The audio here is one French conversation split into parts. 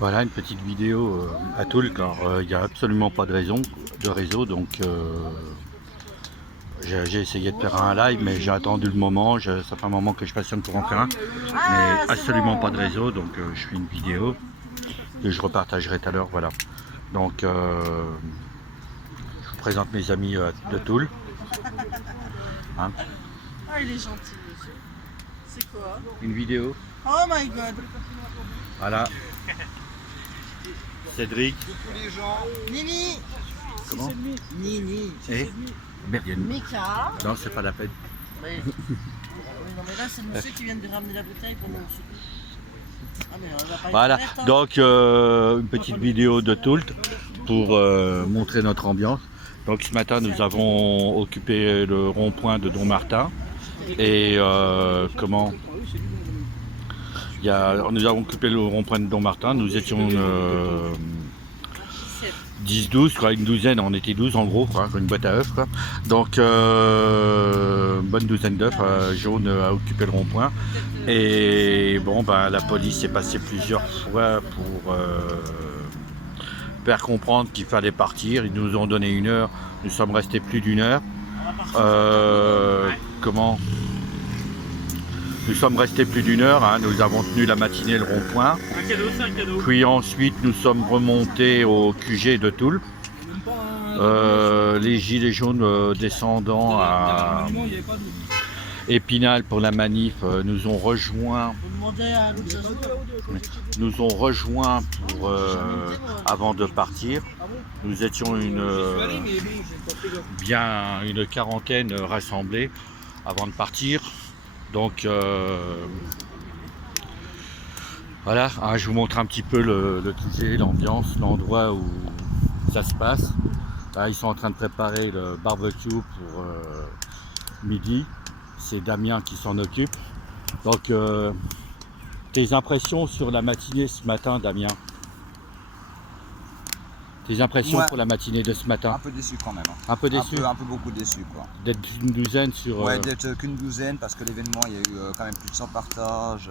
Voilà une petite vidéo à Toul, car il n'y a absolument pas de réseau, donc j'ai essayé de faire un live, mais j'ai attendu le moment, ça fait un moment que je patiente pour en faire un, mais absolument pas de réseau, donc je fais une vidéo que je repartagerai tout à l'heure, voilà. Donc je vous présente mes amis de Toul. Hein. Ah, il est gentil, monsieur. C'est quoi? Une vidéo. Oh my god. Voilà. Cédric. Nini. Comment? Nini. Et merde, il y a une... Mika. Non, c'est pas la peine. Oui. Oui, non, mais là, c'est le monsieur qui vient de ramener la bouteille pour nous. Ah, mais on va pas Voilà, être honnête, hein. donc une petite vidéo de Toul pour montrer notre ambiance. Donc ce matin nous avons occupé le rond-point de Dommartin et nous avons occupé le rond-point de Dommartin, nous étions 10-12, quoi, une douzaine, on était 12 en gros, quoi, une boîte à œufs, quoi. Donc une bonne douzaine d'œufs jaunes a occupé le rond-point. Et bon, ben, la police est passée plusieurs fois pour faire comprendre qu'il fallait partir. Ils nous ont donné 1 heure, nous sommes restés plus d'1 heure. Nous sommes restés plus d'1 heure, hein. Nous avons tenu la matinée le rond-point. Puis ensuite nous sommes remontés au QG de Toul. Les gilets jaunes descendant à Épinal pour la manif nous ont rejoints pour avant de partir. Nous étions bien une quarantaine rassemblés avant de partir. Donc voilà, hein, je vous montre un petit peu le QG, l'ambiance, l'endroit où ça se passe. Là, ils sont en train de préparer le barbecue pour midi. C'est Damien qui s'en occupe. Donc tes impressions sur la matinée ce matin, Damien? Tes impressions pour la matinée de ce matin? Un peu déçu quand même. Hein. Un peu déçu? Un peu beaucoup déçu, quoi. D'être une douzaine sur... Ouais, d'être qu'une douzaine parce que l'événement, il y a eu quand même plus de 100 partages.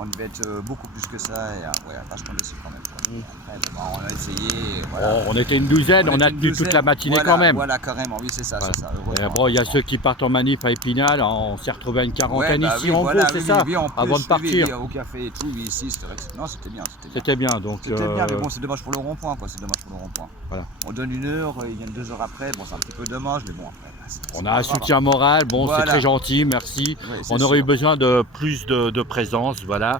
On devait être beaucoup plus que ça et ouais, vachement déçu quand même. Après, on a essayé. Voilà. Oh, on était une douzaine, on a tenu toute la matinée voilà, quand même. Voilà, carrément, oui, c'est ça. Voilà. C'est ça Bon, il y a ceux qui partent en manif à Épinal, on s'est retrouvé à une quarantaine ici, oui, en voilà, gros, c'est ça, oui, avant de partir. Oui, au café et tout, oui, ici, c'était vrai que non, c'était bien. C'était bien, donc... C'était bien, mais bon, c'est dommage pour le rond-point, quoi, c'est dommage pour le rond-point. Voilà. On donne 1 heure, ils viennent 2 heures après, bon, c'est un petit peu dommage, mais bon, après... On a un soutien moral, bon, voilà. C'est très gentil, merci. Oui, on aurait eu besoin de plus de présence, voilà. Ouais.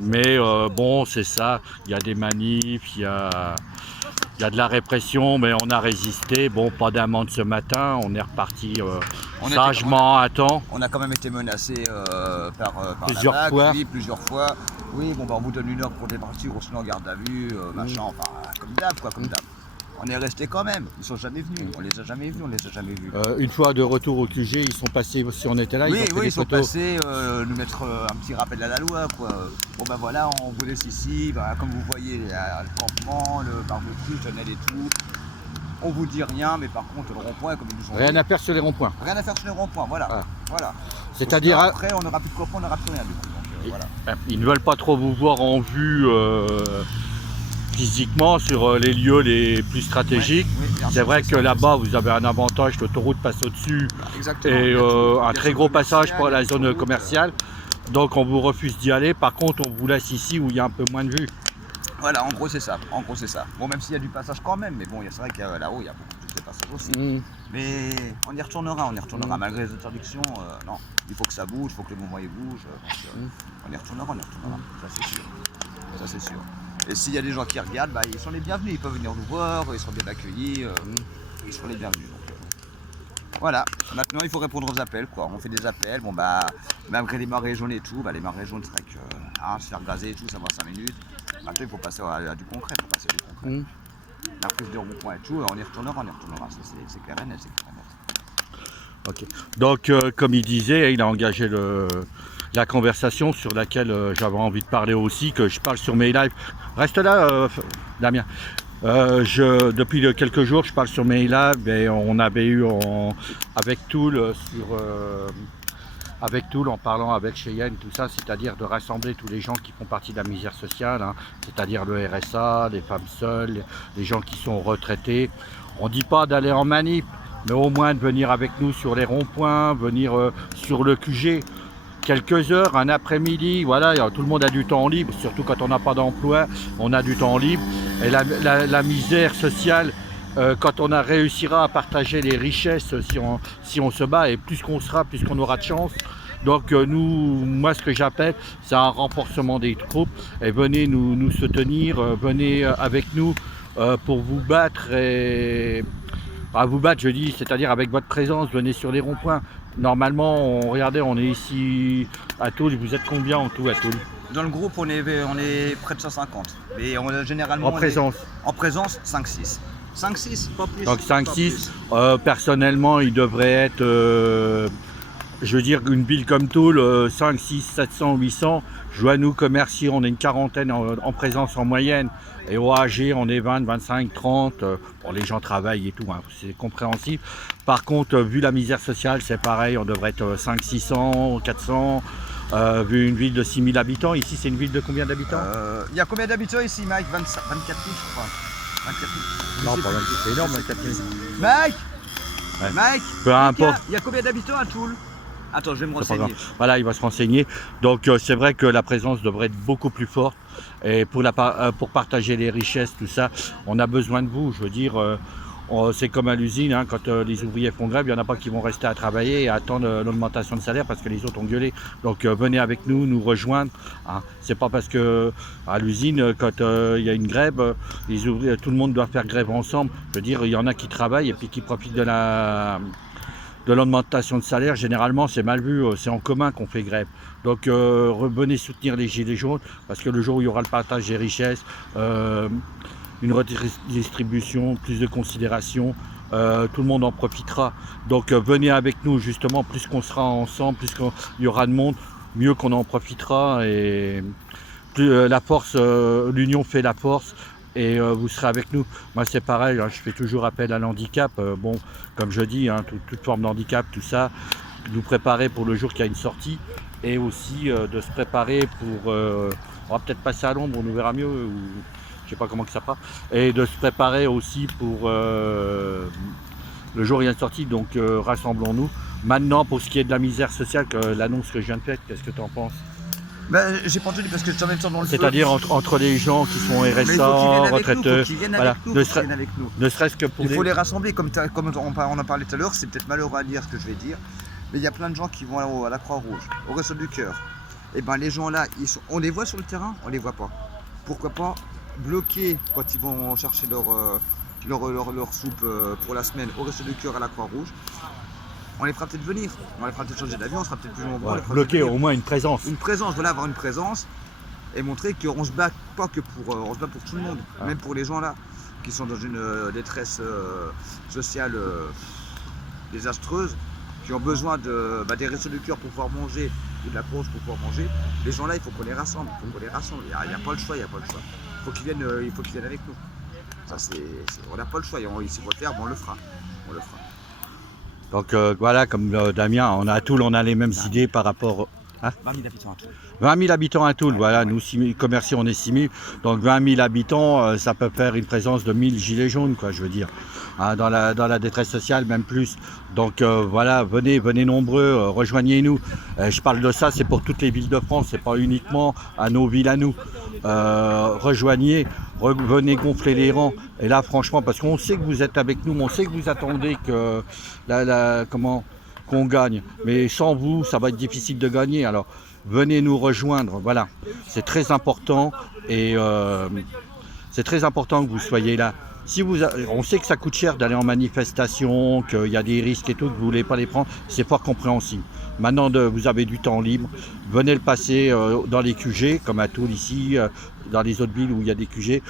Mais bon, c'est ça, il y a des manifs, il y a de la répression, mais on a résisté. Bon, pas d'amende ce matin, on est reparti sagement à temps. On a quand même été menacé par plusieurs la fois. Oui, plusieurs fois. Oui, bon, bah, on vous donne 1 heure pour départir, on se met en garde à vue, machin, enfin, comme d'hab, quoi, comme d'hab. On est resté quand même, ils sont jamais venus, on les a jamais vus. Une fois de retour au QG, ils sont passés, si on était là, oui, ils sont passés nous mettre un petit rappel à la loi, quoi. Bon ben voilà, on vous laisse ici, bah, comme vous voyez, le campement, le barbecue, le tunnel et tout. On vous dit rien, mais par contre le rond-point, comme ils nous ont dit... Rien à faire sur les ronds-points. Rien à faire sur les ronds-points, voilà. C'est-à-dire... Après, on n'aura plus de copains, on n'aura plus rien du coup. Donc, voilà. Ils ne veulent pas trop vous voir en vue physiquement sur les lieux les plus stratégiques. Oui, c'est vrai que là-bas vous avez un avantage, l'autoroute passe au-dessus et un très gros passage pour la zone commerciale. Donc on vous refuse d'y aller, par contre on vous laisse ici où il y a un peu moins de vue. Voilà, en gros c'est ça, Bon, même s'il y a du passage quand même, mais bon, c'est vrai que là-haut il y a beaucoup plus de passages aussi. Mais on y retournera, malgré les interdictions. Non, il faut que ça bouge, il faut que le mouvement bouge. On y retournera, ça c'est sûr. Et s'il y a des gens qui regardent, bah, ils sont les bienvenus, ils peuvent venir nous voir, ils seront bien accueillis, ils seront les bienvenus. Donc, voilà, maintenant il faut répondre aux appels, quoi. On fait des appels, bon bah, malgré les marées jaunes et tout, bah, les marées jaunes c'est vrai que se faire gazer et tout, ça va 5 minutes. Maintenant il faut passer à du concret, La prise de rond-point et tout, on y retournera, c'est clair et net, Ok. Donc comme il disait, il a engagé la conversation sur laquelle j'avais envie de parler aussi, que je parle sur mes lives. Reste là, Damien. Depuis quelques jours, je parle sur mes lives et on avait eu avec Toul avec Toul, en parlant avec Cheyenne, tout ça, c'est-à-dire de rassembler tous les gens qui font partie de la misère sociale, hein, c'est-à-dire le RSA, les femmes seules, les gens qui sont retraités. On ne dit pas d'aller en manip, mais au moins de venir avec nous sur les ronds-points, venir sur le QG. Quelques heures, un après-midi, voilà, tout le monde a du temps libre, surtout quand on n'a pas d'emploi, on a du temps libre. Et la misère sociale, quand on réussira à partager les richesses, si on se bat, et plus qu'on sera, plus qu'on aura de chance. Donc moi ce que j'appelle, c'est un renforcement des troupes, et venez nous soutenir, venez avec nous pour vous battre, et à vous battre je dis, c'est-à-dire avec votre présence, venez sur les ronds-points. Normalement, regardez, on est ici à Toul. Vous êtes combien en tout à Toul? Dans le groupe, on est près de 150. Mais généralement, en présence? En présence, 5-6. 5-6, pas plus. Donc 5-6. Personnellement, il devrait être, je veux dire, une ville comme Toul, 5, 6, 700, 800. Joins-nous commerciaux, on est une quarantaine en présence en moyenne. Et au AG, on est 20, 25, 30. Bon, les gens travaillent et tout, hein, c'est compréhensible. Par contre, vu la misère sociale, c'est pareil, on devrait être 5, 600, 400. Vu une ville de 6000 habitants, ici c'est une ville de combien d'habitants? Il y a combien d'habitants ici, Mike? 24 000, je crois. 24 000. Non, pas 24 000, c'est énorme, 24 000. Mike, Ouais. Mike, Peu importe. il y a combien d'habitants à Toul? Attends, je vais me renseigner. Voilà, il va se renseigner. Donc c'est vrai que la présence devrait être beaucoup plus forte. Et pour partager les richesses, tout ça, on a besoin de vous. Je veux dire, c'est comme à l'usine, hein, quand les ouvriers font grève, il n'y en a pas qui vont rester à travailler et attendre l'augmentation de salaire parce que les autres ont gueulé. Donc venez avec nous rejoindre. Hein. C'est pas parce que à l'usine, quand il y a une grève, les ouvriers, tout le monde doit faire grève ensemble. Je veux dire, il y en a qui travaillent et puis qui profitent de l'augmentation de salaire. Généralement, c'est mal vu, c'est en commun qu'on fait grève. Donc venez soutenir les Gilets jaunes parce que le jour où il y aura le partage des richesses, une redistribution, plus de considération, tout le monde en profitera. Donc venez avec nous justement, plus qu'on sera ensemble, plus qu'il y aura de monde, mieux qu'on en profitera. Et plus, la force, l'union fait la force. Et vous serez avec nous. Moi c'est pareil, hein, je fais toujours appel à l'handicap. Bon, comme je dis, hein, toute forme d'handicap, tout ça, nous préparer pour le jour qu'il y a une sortie. Et aussi de se préparer pour... on va peut-être passer à l'ombre, on nous verra mieux. Ou, je sais pas comment que ça part. Et de se préparer aussi pour le jour où il y a une sortie. Donc rassemblons-nous. Maintenant, pour ce qui est de la misère sociale, l'annonce que je viens de faire, qu'est-ce que tu en penses? Ben, j'ai pas entendu parce que tu en même temps dans le C'est-à-dire entre les gens qui sont RSA, retraiteux, voilà, ne serait-ce que pour il faut les rassembler, comme on en parlait tout à l'heure, c'est peut-être malheureux à dire ce que je vais dire, mais il y a plein de gens qui vont à la Croix-Rouge, au Restos du Cœur. Et ben les gens là, on les voit sur le terrain, on les voit pas. Pourquoi pas bloquer quand ils vont chercher leur soupe pour la semaine au Restos du Cœur à la Croix-Rouge. On les fera peut-être venir, on les fera peut-être changer d'avion, on sera peut-être plus nombreux. Ouais, bloquer au moins une présence. Une présence, voilà, avoir une présence et montrer qu'on se bat pas que pour, on se bat pour tout le monde, même pour les gens là qui sont dans une détresse sociale désastreuse, qui ont besoin des Restos du Cœur pour pouvoir manger, ou de la Croix pour pouvoir manger. Les gens là, il faut qu'on les rassemble, il n'y a pas le choix, il faut qu'ils viennent, avec nous. Ça, on n'a pas le choix, s'il faut le faire, on le fera. Donc voilà, comme Damien, on a à Toul, on a les mêmes idées par rapport... Hein, 20 000 habitants à Toul. 20 000 habitants à Toul, voilà, nous commerciaux on est 6 000, donc 20 000 habitants, ça peut faire une présence de 1000 gilets jaunes, quoi, je veux dire, hein, dans la détresse sociale, même plus. Donc voilà, venez nombreux, rejoignez-nous. Je parle de ça, c'est pour toutes les villes de France, c'est pas uniquement à nos villes à nous. Rejoignez, venez gonfler les rangs. Et là, franchement, parce qu'on sait que vous êtes avec nous, on sait que vous attendez que qu'on gagne. Mais sans vous, ça va être difficile de gagner. Alors, venez nous rejoindre. Voilà, c'est très important et c'est très important que vous soyez là. Si on sait que ça coûte cher d'aller en manifestation, qu'il y a des risques et tout, que vous ne voulez pas les prendre, c'est fort compréhensible. Maintenant, vous avez du temps libre, venez le passer dans les QG, comme à Toul ici, dans les autres villes où il y a des QG.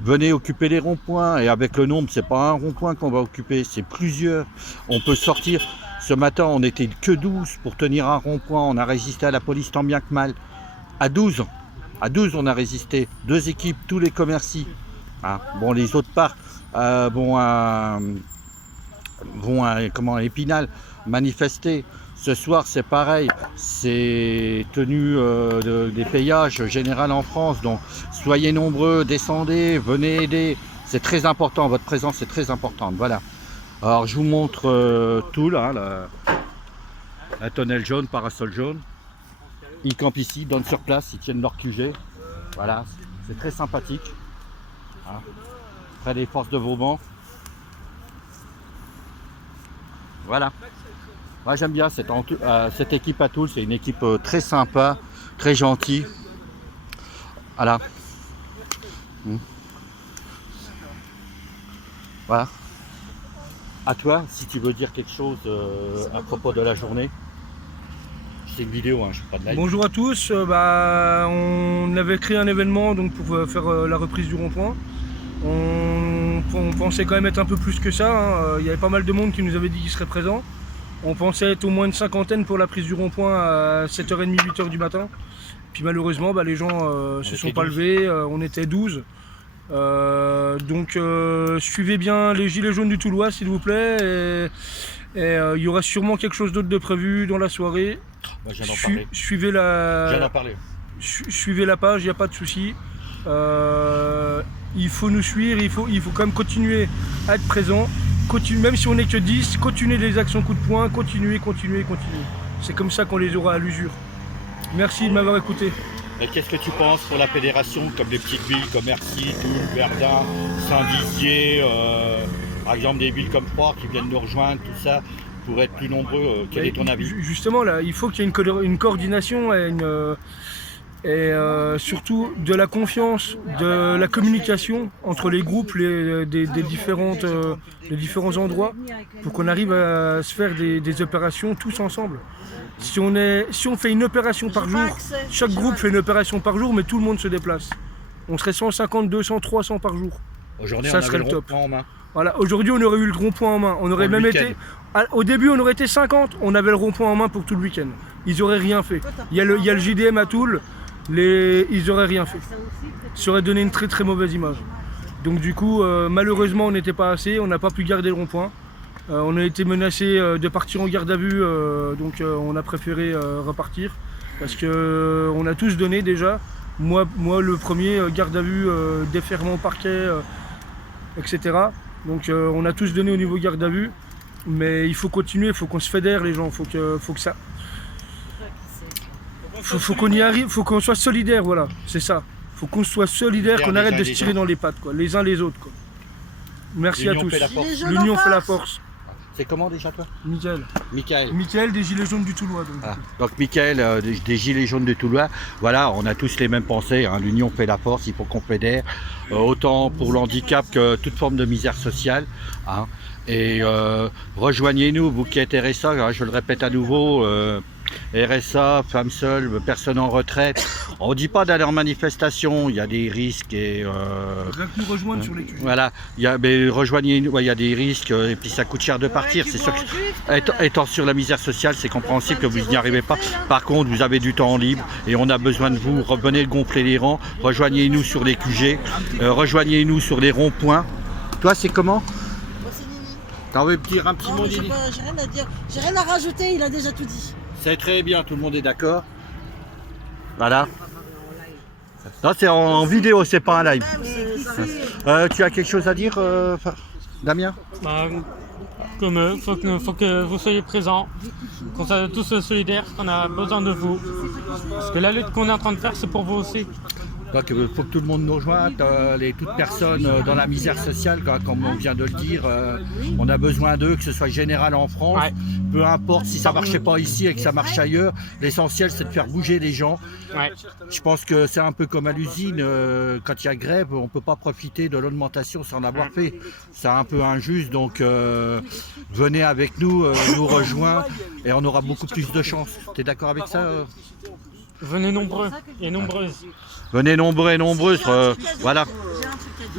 Venez occuper les ronds-points, et avec le nombre, c'est pas un rond-point qu'on va occuper, c'est plusieurs. On peut sortir. Ce matin, on n'était que 12 pour tenir un rond-point, on a résisté à la police tant bien que mal. À 12, on a résisté. 2 équipes, tous les commercis. Hein. Bon, les autres partent, vont à Épinal manifester. Ce soir, c'est pareil. C'est tenu des péages général en France. Donc, soyez nombreux, descendez, venez aider. C'est très important. Votre présence est très importante. Voilà. Alors, je vous montre Toul, hein, la tonnelle jaune, parasol jaune. Ils campent ici, donnent sur place, ils tiennent leur QG. Voilà, c'est très sympathique. Hein. Près des forces de Vauban. Voilà. Moi j'aime bien cette équipe à Toul, c'est une équipe très sympa, très gentille. Voilà. Voilà. À toi, si tu veux dire quelque chose à propos de la journée. C'est une vidéo, hein, je fais pas de live. Bonjour à tous, on avait créé un événement donc, pour faire la reprise du rond-point. On pensait quand même être un peu plus que ça, hein. Il y avait pas mal de monde qui nous avait dit qu'ils seraient présents. On pensait être au moins une cinquantaine pour la prise du rond-point à 7h30, 8h du matin. Puis malheureusement, les gens se sont pas levés, on était 12. Donc suivez bien les gilets jaunes du Toulois s'il vous plaît. Et il y aura sûrement quelque chose d'autre de prévu dans la soirée. Moi, suivez la page, il n'y a pas de souci. Il faut nous suivre, il faut quand même continuer à être présent. Même si on n'est que 10, continuez les actions coup de poing, continuez. C'est comme ça qu'on les aura à l'usure. Merci de m'avoir écouté. Et qu'est-ce que tu penses pour la fédération, comme des petites villes comme Ercy, Toul, Verdun, Saint-Dizier, par exemple des villes comme Froid qui viennent nous rejoindre, tout ça, pour être plus nombreux, quel est ton avis? Justement, là, il faut qu'il y ait une coordination et surtout de la confiance, de la communication entre les groupes des différents endroits pour qu'on arrive à se faire des opérations tous ensemble. Si on fait une opération par jour, chaque groupe fait une opération par jour, mais tout le monde se déplace. On serait 150, 200, 300 par jour. Aujourd'hui, ça on serait avait le top. En main. Voilà, aujourd'hui, on aurait eu le rond-point en main. On aurait même été. Au début, on aurait été 50. On avait le rond-point en main pour tout le week-end. Ils auraient rien fait. Il y a le JDM à Toul. Ils auraient rien fait. Ça aurait donné une très très mauvaise image. Donc du coup, malheureusement, on n'était pas assez. On n'a pas pu garder le rond-point. On a été menacé de partir en garde à vue, donc on a préféré repartir parce que on a tous donné déjà. Moi le premier, garde à vue, déferrement parquet, etc. Donc on a tous donné au niveau garde à vue, mais il faut continuer, il faut qu'on se fédère les gens, faut que ça. Faut qu'on y arrive, faut qu'on soit solidaire, voilà, c'est ça. Faut qu'on soit solidaire, qu'on arrête de se tirer dans les pattes, quoi, les uns les autres, quoi. Merci à tous. L'union fait la force. C'est comment déjà toi? Michael des Gilets jaunes du Toulois. Donc Michael des Gilets jaunes du Toulois, voilà, on a tous les mêmes pensées, hein. L'union fait la force, il faut qu'on fédère, autant pour l'handicap que toute forme de misère sociale. Hein. Et rejoignez-nous, vous qui êtes RSA, hein, je le répète à nouveau, RSA, femmes seules, personnes en retraite. On ne dit pas d'aller en manifestation, il y a des risques et nous rejoindre sur les QG. Voilà, rejoignez-nous, il y a des risques et puis ça coûte cher de partir. C'est sûr que, étant sur la misère sociale, c'est compréhensible que vous n'y arrivez pas. Par contre, vous avez du temps libre et on a besoin de vous. Revenez gonfler les rangs, rejoignez-nous sur les QG, rejoignez-nous sur les ronds-points. Toi, c'est comment? T'en veux dire un petit mot, Nini? J'ai rien à dire, j'ai rien à rajouter, il a déjà tout dit. C'est très bien, tout le monde est d'accord. Voilà. Non, c'est en vidéo, c'est pas un live. Tu as quelque chose à dire, Damien? Comme eux, faut que vous soyez présents, qu'on soit tous solidaires, qu'on a besoin de vous. Parce que la lutte qu'on est en train de faire, c'est pour vous aussi. Donc il faut que tout le monde nous rejoigne, toutes personnes dans la misère sociale, comme on vient de le dire, on a besoin d'eux, que ce soit général en France, ouais. Peu importe si ça ne marchait pas ici et que ça marche ailleurs, l'essentiel c'est de faire bouger les gens. Ouais. Je pense que c'est un peu comme à l'usine, quand il y a grève, on ne peut pas profiter de l'augmentation sans l'avoir fait. C'est un peu injuste, donc venez avec nous, nous rejoindre et on aura beaucoup plus de chance. Tu es d'accord avec ça Venez nombreux et nombreuses. Venez nombreux et nombreuses, voilà.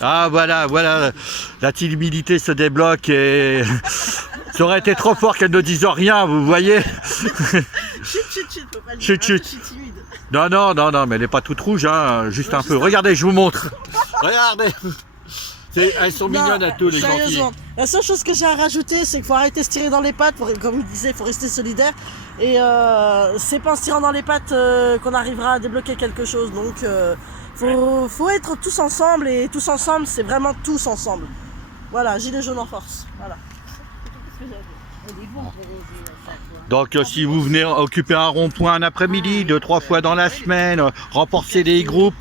Ah voilà, la timidité se débloque et ça aurait été trop fort qu'elle ne dise rien, vous voyez. Chut, faut pas le dire, je suis timide. Non, mais elle n'est pas toute rouge, hein, juste un peu. Regardez, je vous montre. Regardez. Elles sont mignonnes à tous les gentils. Sérieusement. La seule chose que j'ai à rajouter, c'est qu'il faut arrêter de se tirer dans les pattes. Comme il disait, il faut rester solidaire. Et c'est pas en se tirant dans les pattes qu'on arrivera à débloquer quelque chose. Donc, faut être tous ensemble. Et tous ensemble, c'est vraiment tous ensemble. Voilà, gilets jaunes en force. Voilà. Donc si vous venez occuper un rond-point un après-midi, 2-3 fois dans la semaine, remporter des groupes,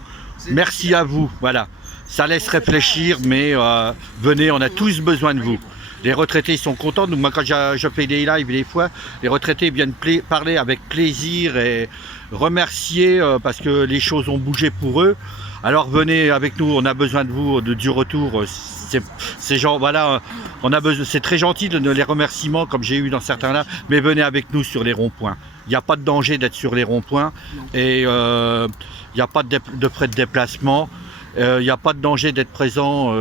merci à vous. Voilà, ça laisse réfléchir, mais venez, on a tous besoin de vous. Les retraités sont contents. Donc moi quand je fais des lives des fois, les retraités viennent parler avec plaisir et remercier parce que les choses ont bougé pour eux. Alors venez avec nous, on a besoin de vous, du retour. Ces gens, voilà, on a besoin. C'est très gentil de les remerciements comme j'ai eu dans certains là, mais venez avec nous sur les ronds-points. Il n'y a pas de danger d'être sur les ronds-points et il n'y a pas de frais de déplacement. Il n'y a pas de danger d'être présent.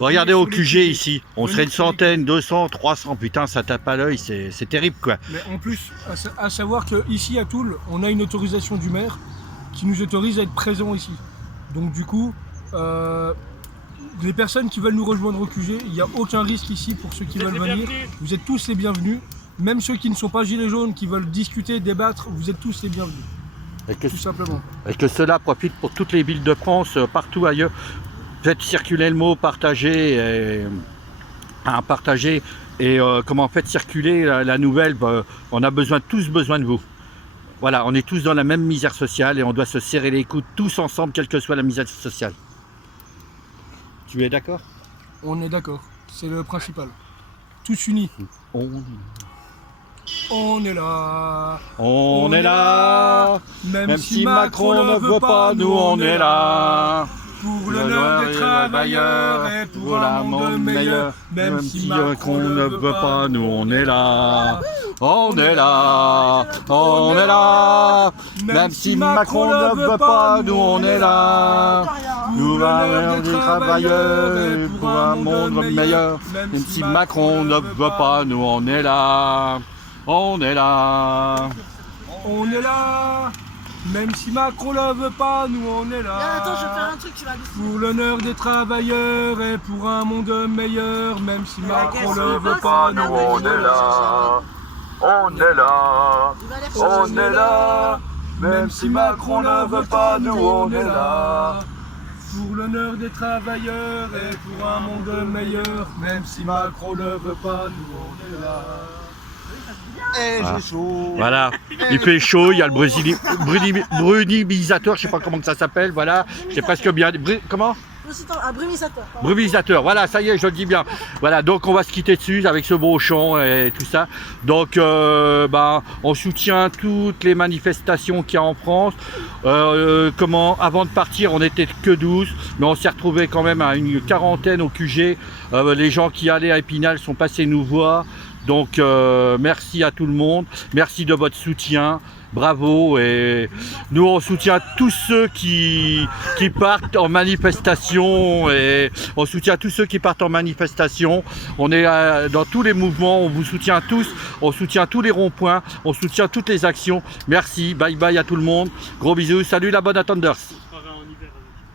Regardez au QG ici, on serait une centaine, 200, 300. Putain, ça tape à l'œil, c'est terrible quoi. Mais en plus, à savoir qu'ici à Toul, on a une autorisation du maire qui nous autorise à être présents ici. Donc du coup, les personnes qui veulent nous rejoindre au QG, il n'y a aucun risque ici pour ceux qui veulent venir. Vous êtes tous les bienvenus. Même ceux qui ne sont pas gilets jaunes, qui veulent discuter, débattre, vous êtes tous les bienvenus. Tout simplement. Et que cela profite pour toutes les villes de France, partout ailleurs. Faites circuler le mot, partagez et comment faites circuler la nouvelle. On a tous besoin de vous. Voilà, on est tous dans la même misère sociale et on doit se serrer les coudes tous ensemble, quelle que soit la misère sociale. Tu es d'accord? On est d'accord, c'est le principal. Tous unis. On est là. On est là. Même si Macron ne veut pas, nous on est là. Pour l'honneur des travailleurs et pour un monde meilleur. Même si Macron ne veut pas, nous on est là. On est là. On est là. Même si Macron ne veut pas, nous on est là. Pour l'honneur des travailleurs et pour un monde meilleur. Même si Macron ne veut pas, nous on est là. On est là. On est là. Même si Macron ne veut pas, nous on est là. Attends, je vais faire un truc, tu vas pour l'honneur des travailleurs et pour un monde meilleur. Même si Macron ne veut pas, nous on est là. On est là. On est là. Même si Macron ne veut pas, nous on est là. Pour l'honneur des travailleurs et pour un monde meilleur. Même si Macron ne veut pas, nous on est là. Et j'ai chaud. Voilà, il fait chaud, il y a le brudibisateur, je sais pas comment ça s'appelle, voilà, j'ai presque bien... Comment? Un brumisateur. Brumisateur, voilà, ça y est, je le dis bien. Voilà, donc on va se quitter dessus avec ce beau chant et tout ça. Donc, on soutient toutes les manifestations qu'il y a en France. Avant de partir, on n'était que 12, mais on s'est retrouvé quand même à une quarantaine au QG. Les gens qui allaient à Épinal sont passés nous voir. Donc merci à tout le monde, merci de votre soutien, bravo, et nous on soutient tous ceux qui partent en manifestation, et on soutient tous ceux qui partent en manifestation. On est dans tous les mouvements, on vous soutient tous, on soutient tous les ronds-points, on soutient toutes les actions. Merci, bye bye à tout le monde, gros bisous, salut la bonne Attenders.